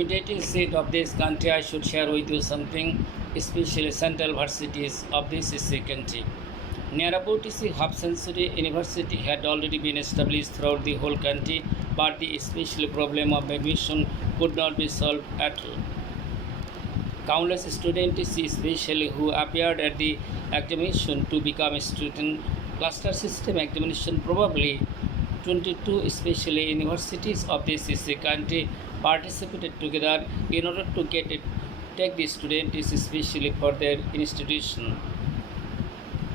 limited seat of this country, I should share with you something, especially central universities of this country. Near about half century, university had already been established throughout the whole country, but the special problem of admission could not be solved at all. Countless students, especially who appeared at the examination to become a student, cluster system examination probably 22 especially universities of this country participated together in order to take the students especially for their institution.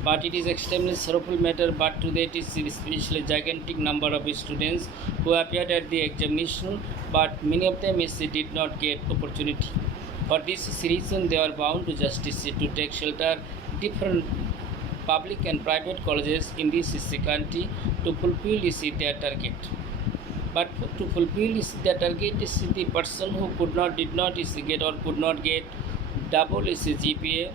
But it is extremely sorrowful matter, but today it is especially gigantic number of students who appeared at the examination, but many of them did not get opportunity. For this reason, they are bound to justice to take shelter different public and private colleges in this country to fulfill their target. But to fulfill their target, the person who did not get or could not get double GPA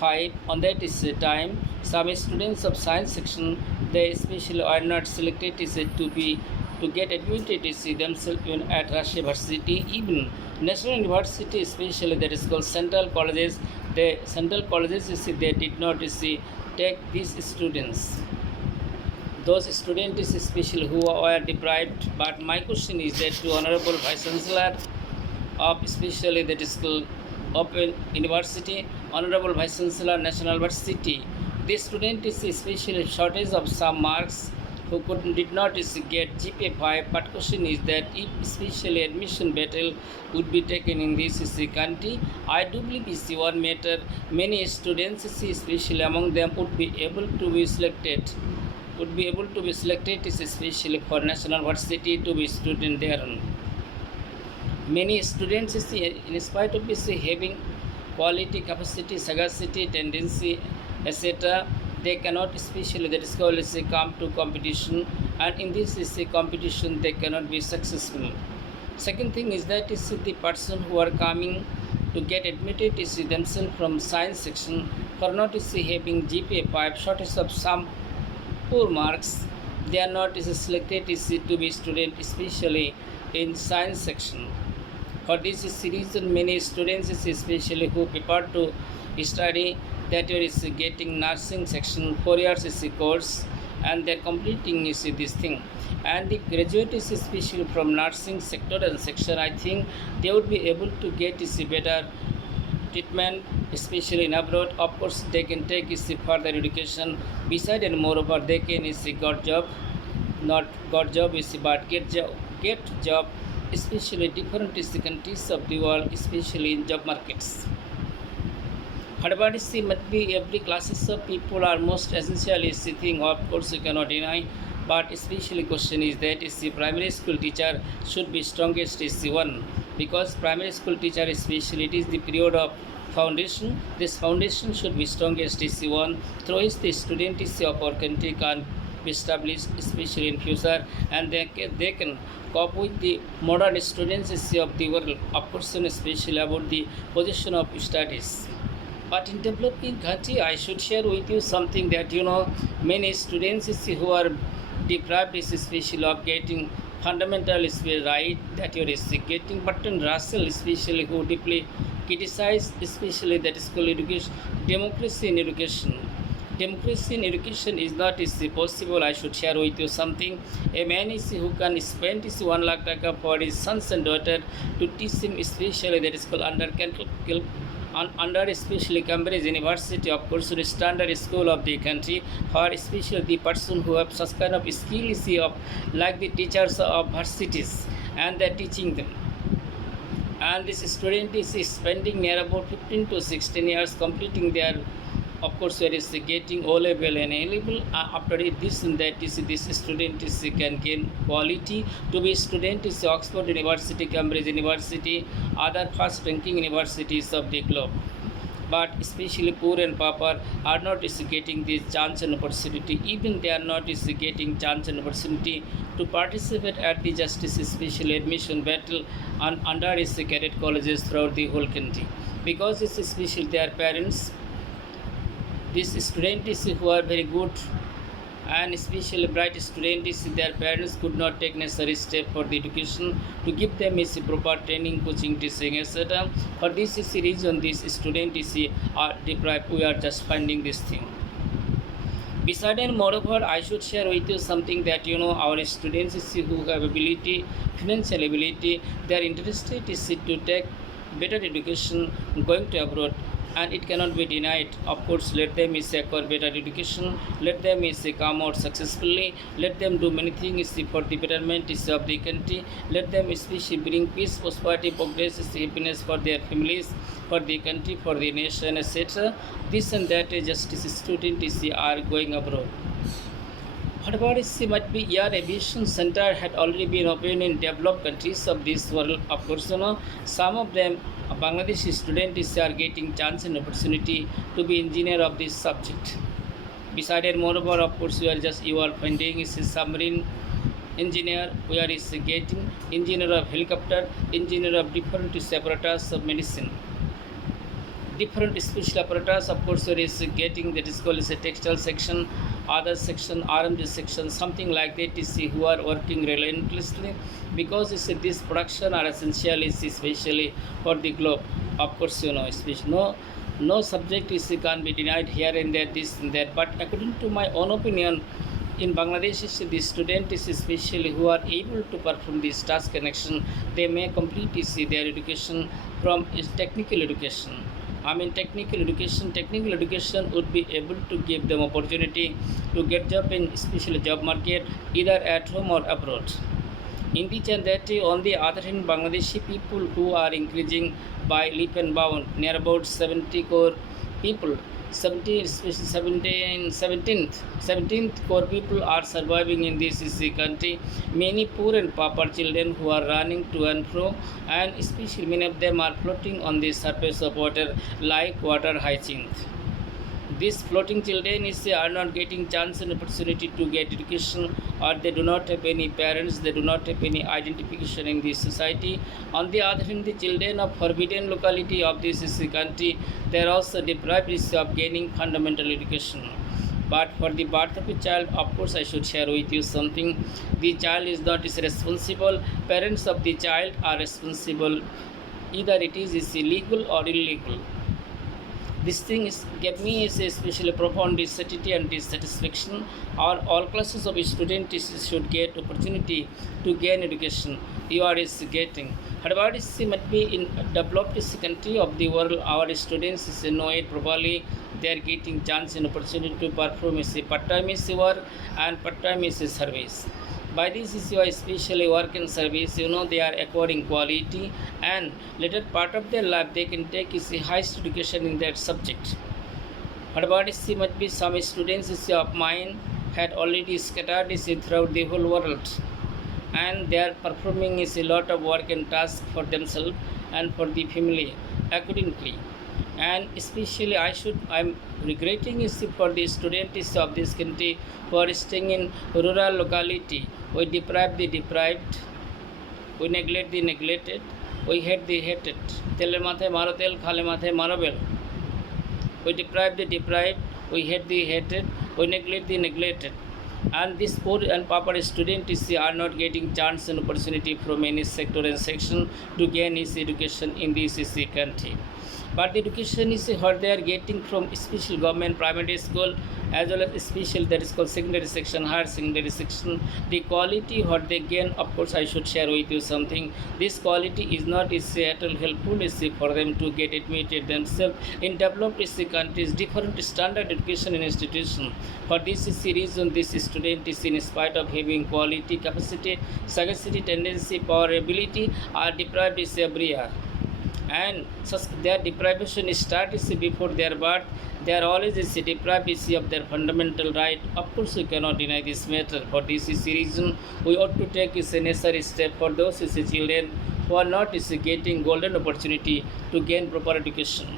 5 on that time, some students of science section, they especially are not selected to get admitted themselves even at Rush University, even national university, especially that is called central colleges. The central colleges they did not take these students. Those students especially who were deprived. But my question is that to Honorable Vice Chancellor of especially that is called Open University, Honorable Vice Chancellor National University, this student is especially shortage of some marks who did not get GPA 5, but question is that if especially admission battle would be taken in this country, I do believe is one matter many students especially among them would be able to be selected especially for national university to be student there. Many students in spite of having quality, capacity, sagacity, tendency, etc., they cannot especially that is called come to competition, and in this competition they cannot be successful. Second thing is that the person who are coming to get admitted themselves from science section for not having GPA 5, shortage of some poor marks, they are not selected to be student especially in science section. For this reason, many students especially who prepare to study that is getting nursing section 4 years course, and they are completing this thing, and the graduates especially from nursing sector and section, I think they would be able to get better treatment especially in abroad. Of course they can take further education beside, and moreover they can got job, not got job but get job especially different countries of the world, especially in job markets. However, must be every classes of people are most essential thing, of course you cannot deny, but especially question is that the primary school teacher should be strongest one, because primary school teacher especially it is the period of foundation. This foundation should be strongest one, through which the student of our country can be established especially in future, and they can cope with the modern students of the world, of course especially about the position of studies. But in developing country, I should share with you something that many students who are deprived especially of getting fundamental right that you are getting. Bertrand Russell especially who deeply criticized especially that is called education, democracy in education. Democracy in education is not possible. I should share with you something. A man who can spend 1 lakh taka for his sons and daughter to teach him especially that is called under especially Cambridge University, of course the standard school of the country, or especially the person who have such kind of skills of like the teachers of varsities, and they are teaching them. And this student is spending near about 15 to 16 years completing their, of course there is getting O level and A level. After this and that this student can gain quality to be student is Oxford University, Cambridge University, other first ranking universities of the globe. But especially poor and pauper are not getting this chance and opportunity. Even they are not getting chance and opportunity to participate at the justice especially admission battle and under cadet colleges throughout the whole country, because it's especially their parents. These students who are very good and especially bright students, their parents could not take necessary step for the education to give them is proper training, coaching, teaching, etc. For this is the reason this student is are deprived. We are just finding this thing. Beside and moreover, I should share with you something that our students is who have ability, financial ability, they are interested is to take better education going to abroad, and it cannot be denied. Of course, let them is acquire better education, let them is come out successfully, let them do many things for the betterment is of the country, let them especially bring peace, prosperity, progress, happiness for their families, for the country, for the nation, etc. This and that justice students are going abroad. What about might be your aviation center had already been opened in developed countries of this world. Of course, some of them Bangladeshi students are getting chance and opportunity to be engineer of this subject. Besides, moreover, of course, you are finding is a submarine engineer, we are is getting engineer of helicopter, engineer of different apparatus of medicine. Different special apparatus, of course, there is getting that is called as a textile section, other section, R&D section, something like that is who are working relentlessly because this production are essential is especially for the globe. Of course, especially no subject is can be denied here and there, this and that. But according to my own opinion, in Bangladesh, the student is especially who are able to perform this task connection, they may complete their education from technical education. Technical education would be able to give them opportunity to get job in especially job market either at home or abroad. In this and that, on the other hand, Bangladeshi people who are increasing by leap and bound, near about 70 crore people, 17th crore people are surviving in this country. Many poor and pauper children who are running to and fro, and especially many of them are floating on the surface of water like water hyacinth. These floating children are not getting chance and opportunity to get education, or they do not have any parents, they do not have any identification in this society. On the other hand, the children of forbidden locality of this country, they are also deprived of gaining fundamental education. But for the birth of a child, of course, I should share with you something. The child is not responsible. Parents of the child are responsible. Either it is illegal or illegal. This thing gave me especially profound dissatisfaction and dissatisfaction. All classes of students should get opportunity to gain education. You are getting. However, might be in developed country of the world, our students know it properly. They are getting chance and opportunity to perform part-time work and part-time service. By this issue, especially work and service, they are acquiring quality, and later part of their life they can take the highest education in that subject. However, might be some students of mine had already scattered throughout the whole world, and they are performing a lot of work and task for themselves and for the family accordingly. And especially I'm regretting for the students of this country who are staying in rural locality. We deprive the deprived, we neglect the neglected, we hate the hated. Tele mathe maro tel, khale mathe maro bel. We deprive the deprived, we hate the hated, we neglect the neglected. And these poor and pauper students are not getting chance and opportunity from any sector and section to gain his education in this country. But the education is what they are getting from special government primary school as well as special that is called secondary section, higher secondary section. The quality what they gain, of course, I should share with you something. This quality is not at all helpful for them to get admitted themselves in developed countries, different standard education institution. For this is the reason this student is in spite of having quality, capacity, sagacity, tendency, power, ability are deprived every year. And such their deprivation starts before their birth. They are always deprived of their fundamental right. Of course, we cannot deny this matter. For this is the reason we ought to take a necessary step for those children who are not getting golden opportunity to gain proper education.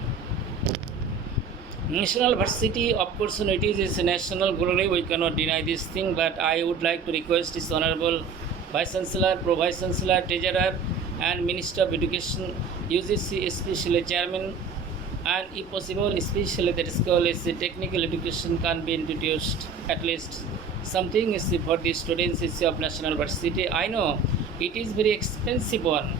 National varsity, of course, it is a national glory. We cannot deny this thing. But I would like to request His Honorable Vice Chancellor, Pro Vice Chancellor, Treasurer, and Minister of Education, UGC, especially Chairman, and if possible, especially that is called as technical education can be introduced at least something is for the students is of National University. I know it is very expensive one.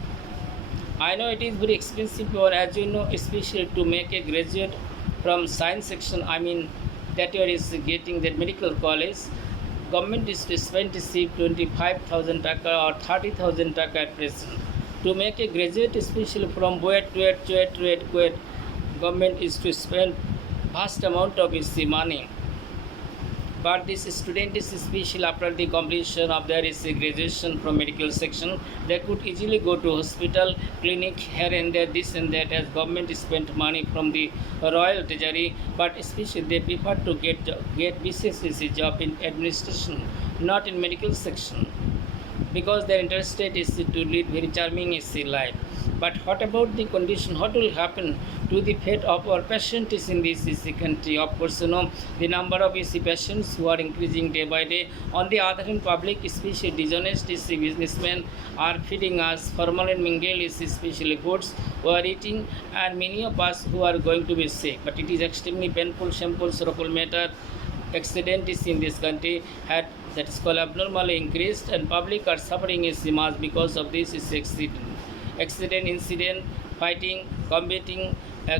I know it is very expensive one, as you know, especially to make a graduate from science section. I mean, that year is getting that medical college. Government is to spend 25,000 taka or 30,000 taka at present. To make a graduate, especially from Kuwait, government is to spend vast amount of its money. But this student is special after the completion of their graduation from medical section. They could easily go to hospital, clinic, here and there, this and that, as government spent money from the royal treasury. But especially they prefer to get BCSC job in administration, not in medical section, because their interested is to lead very charming life. But what about the condition? What will happen to the fate of our patients in this country? Of course, you know, the number of patients who are increasing day by day. On the other hand, public, especially dishonest businessmen, are feeding us formalin mingle, especially foods who are eating, and many of us who are going to be sick. But it is extremely painful, shameful, sorrowful matter. Accident is in this country had that is called abnormally increased, and public are suffering is much because of this accident, incident, fighting, combating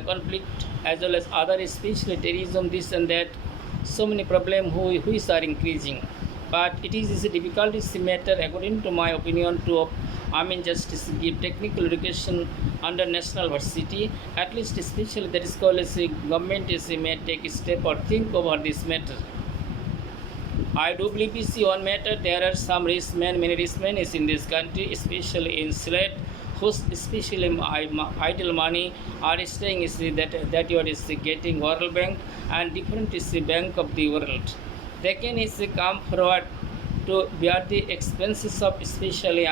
conflict, as well as other, especially terrorism, this and that. So many problems which are increasing. But it is a difficult matter, according to my opinion, to just to give technical education under National University. At least, especially that is called as government may take a step or think over this matter. I do believe one matter. There are some many rich men is in this country, especially in Sylhet, whose especially idle money are staying is that you are getting World Bank and different is the bank of the world. They can come forward to bear the expenses of especially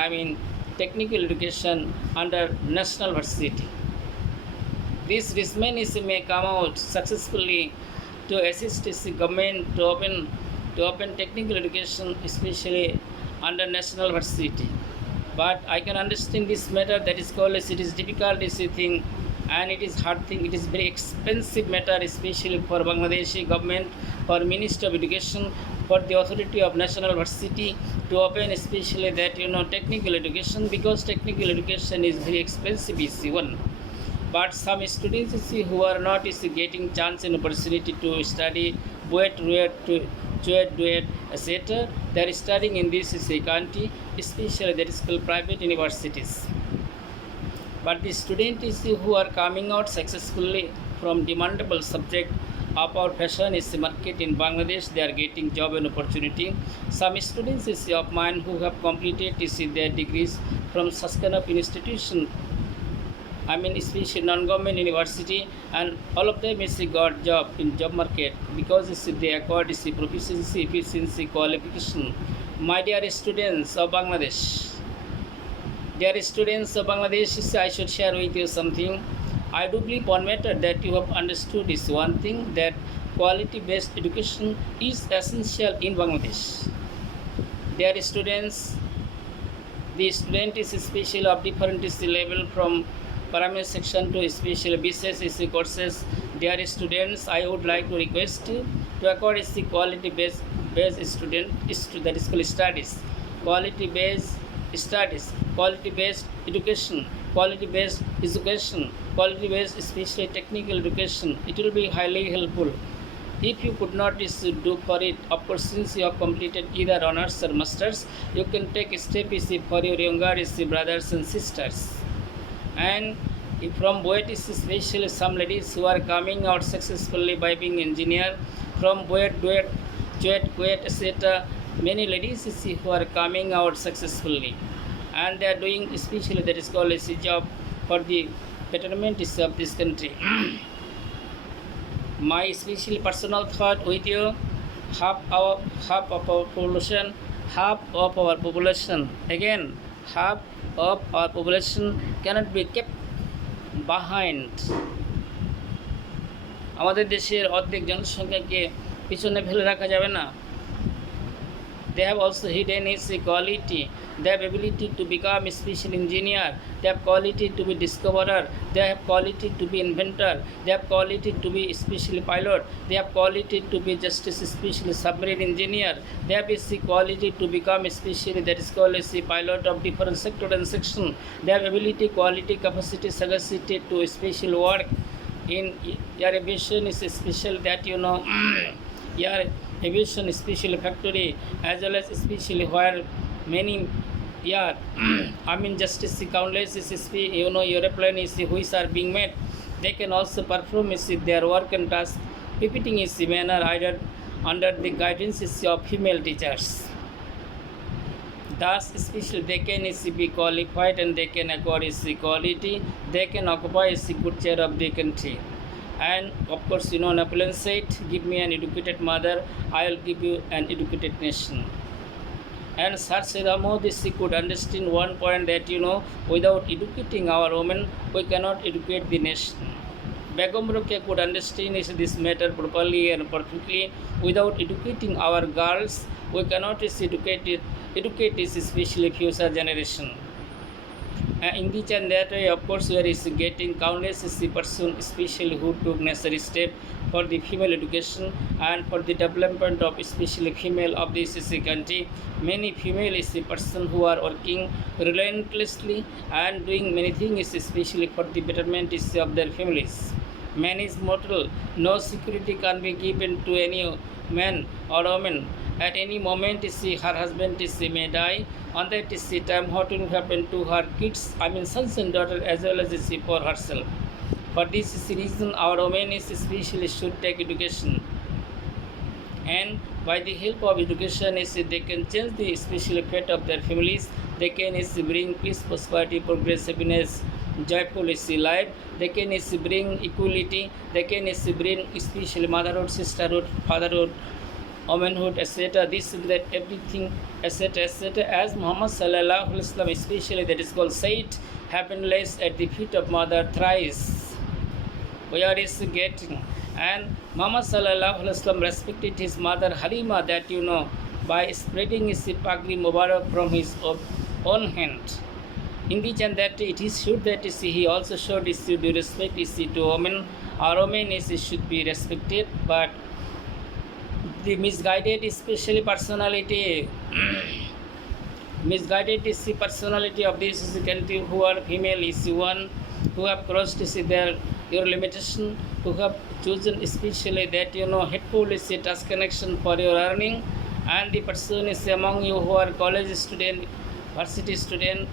technical education under National University. These rich men may come out successfully to assist the government to open technical education, especially under National University. But I can understand this matter, that is called as it is difficult thing, and it is hard thing. It is very expensive matter, especially for Bangladeshi government, for Ministry of Education, for the authority of National University to open especially that technical education, because technical education is very expensive one. But some students who are not getting chance and opportunity to study duet, etc. They are studying in this country, especially that is called private universities. But the students who are coming out successfully from demandable subject of our fashion market in Bangladesh, they are getting job and opportunity. Some students of mine who have completed their degrees from such kind of institution, especially non-government university, and all of them got job in job market because they acquired proficiency, efficiency, qualification. My dear students of Bangladesh, I should share with you something. I do believe one matter that you have understood is one thing, that quality-based education is essential in Bangladesh. Dear students, the student is special of different level from primary section to special BCS courses. Dear students, I would like to request you to acquire quality-based student that is called studies, quality-based studies, quality-based education, quality-based especially technical education. It will be highly helpful. If you could not do for it, of course, since you have completed either honors or masters, you can take a step for your younger brothers and sisters. And if from Buet, especially some ladies who are coming out successfully by being engineer, from Buet, Kuwait, etc. Many ladies who are coming out successfully, and they are doing especially that is called a job for the betterment of this country. My especially personal thought with you: half of our population, again, half of our population cannot be kept behind. আমাদের দেশের অর্ধেক জনসংখ্যাকে পিছনে ফেলে রাখা যাবে না। They have also hidden its quality. They have ability to become a special engineer. They have quality to be discoverer. They have quality to be inventor. They have quality to be special pilot. They have quality to be just a special submarine engineer. They have a quality to become especially that is called as a pilot of different sector and section. They have ability, quality, capacity, sagacity to special work. In your aviation is special that your aviation special factory as well as especially where many I mean just countless airplane is which are being made. They can also perform their work and task repeating is manner either under the guidance of female teachers. Thus, especially they can be qualified and they can acquire quality. They can occupy a good chair of the country. And of course, Napoleon said, "Give me an educated mother, I will give you an educated nation." And Sir Siddhamod could understand one point that without educating our women, we cannot educate the nation. Begum Rokeya could understand this matter properly and perfectly. Without educating our girls, we cannot educate this especially future generation. In this and that way, of course, we are getting countless person, especially who took necessary step for the female education and for the development of especially female of this country. Many female is the person who are working relentlessly and doing many things, especially for the betterment of their families. Man is mortal. No security can be given to any man or woman. At any moment, her husband may die. On that time, what will happen to her kids, sons and daughters, as well as for herself. For this reason, our women especially should take education. And by the help of education, they can change the special fate of their families. They can bring peace, prosperity, progress, happiness, joyful life. They can bring equality. They can bring especially motherhood, sisterhood, fatherhood, womanhood, etc. This, that, everything, etc., etc. As Muhammad Sallallahu Alaihi Wasallam, especially that is called said, happiness at the feet of mother thrice. We are getting. And Muhammad Sallallahu Alaihi Wasallam respected his mother Halima, that by spreading his pagri Mubarak from his own hand. In which and that it is should that he also showed his due respect to women. Our women should be respected, but the misguided especially personality misguided personality of this country who are female is one who have crossed your limitation, who have chosen especially that hateful task connection for your earning, and the person is among you who are college student, varsity student,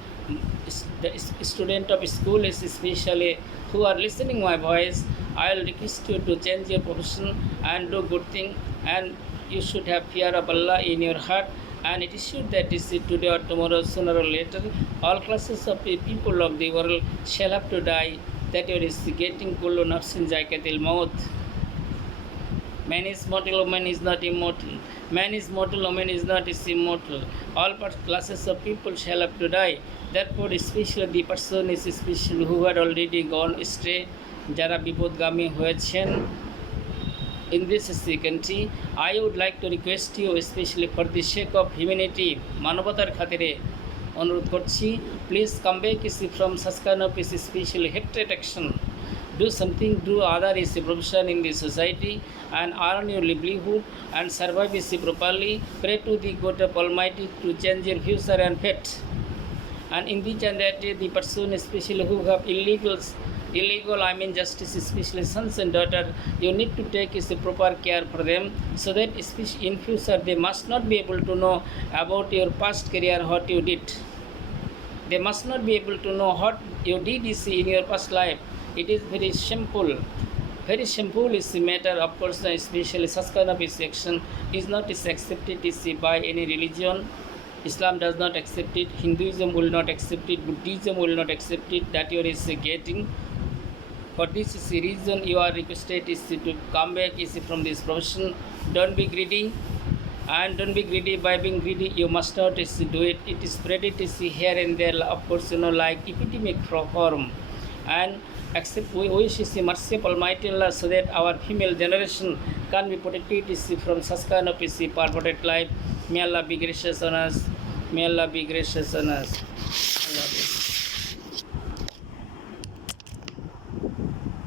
the student of school is especially who are listening my voice. I will request you to change your profession and do good thing, and you should have fear of Allah in your heart. And it is sure that today or tomorrow, sooner or later, all classes of the people of the world shall have to die. That is getting kullu nafsin zaikatil maut. Man is mortal, woman is not immortal. Man is mortal, woman is not immortal. All classes of people shall have to die. Therefore, especially the person is special who had already gone astray, যারা বিপদগামী হয়েছেন in this country. I would like to request you, especially for the sake of humanity, মানবতার খাতিরে অনুরোধ করছি, please come back from such kind of special hatred action. Do something, do other profession in the society and earn your livelihood and survive properly. Pray to the God of Almighty to change your future and fate. And in this and that, the person especially who have illegal, justice, especially sons and daughters, you need to take proper care for them, so that especially in future they must not be able to know about your past career, what you did. They must not be able to know what you did in your past life. It is very shameful. Very shameful is the matter. Of course, especially such kind of action is not accepted by any religion. Islam does not accept it. Hinduism will not accept it. Buddhism will not accept it. That you are getting. For this reason, you are requested to come back from this profession. Don't be greedy. And don't be greedy. By being greedy, you must not do it. It is spread it here and there, of course, like epidemic form. and accept we wish is the mercy of Almighty Allah so that our female generation can be protected is from such kind of is perverted life. May Allah be gracious on us. May Allah be gracious on us.